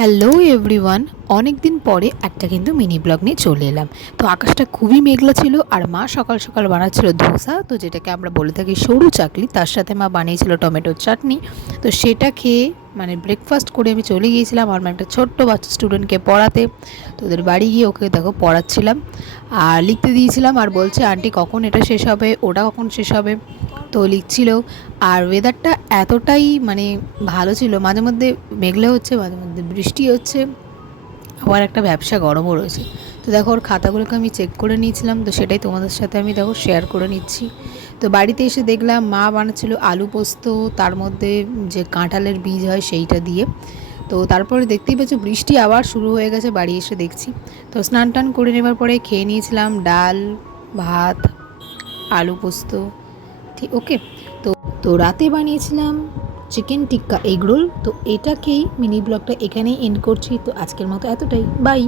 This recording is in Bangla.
হ্যালো এভরিওয়ান, অনেক দিন পরে একটা কিন্তু মিনি ব্লগ নিয়ে চলে এলাম। তো আকাশটা খুবই মেঘলা ছিল আর মা সকাল সকাল বানাচ্ছিল ধোসা, তো যেটাকে আমরা বলে থাকি সরু চাকলি। তার সাথে মা বানিয়েছিল টমেটোর চাটনি। তো সেটা খেয়ে মানে ব্রেকফাস্ট করে আমি চলে গিয়েছিলাম আমার একটা ছোট্ট বাচ্চা স্টুডেন্টকে পড়াতে। তো ওদের বাড়ি গিয়ে ওকে দেখো পড়াচ্ছিলাম আর লিখতে দিয়েছিলাম, আর বলছে আন্টি কখন এটা শেষ হবে, ওটা কখন শেষ হবে। তো লিখছিল। আর ওয়েদারটা এতটাই মানে ভালো ছিল, মাঝে মধ্যে মেঘলা হচ্ছে, মাঝে মধ্যে বৃষ্টি হচ্ছে, আবার একটা ব্যবসা গরমও রয়েছে। তো দেখো ওর খাতাগুলোকে আমি চেক করে নিয়েছিলাম, তো সেটাই তোমাদের সাথে আমি দেখো শেয়ার করে নিচ্ছি। তো বাড়িতে এসে দেখলাম মা বানাচ্ছিল আলু পোস্ত, তার মধ্যে যে কাঁঠালের বীজ হয় সেইটা দিয়ে। তো তারপরে দেখতেই পাচ্ছ বৃষ্টি আবার শুরু হয়ে গেছে, বাড়ি এসে দেখছি। তো স্নান টান করে নেবার পরে খেয়ে নিয়েছিলাম ডাল, ভাত, আলু পোস্ত। ঠিক ওকে। তো তো রাতে বানিয়েছিলাম চিকেন টিক্কা এগরোল। তো এটাকেই মিনি ব্লগটা এখানেই এন্ড করছি। তো আজকের মতো এতটাই, বাই।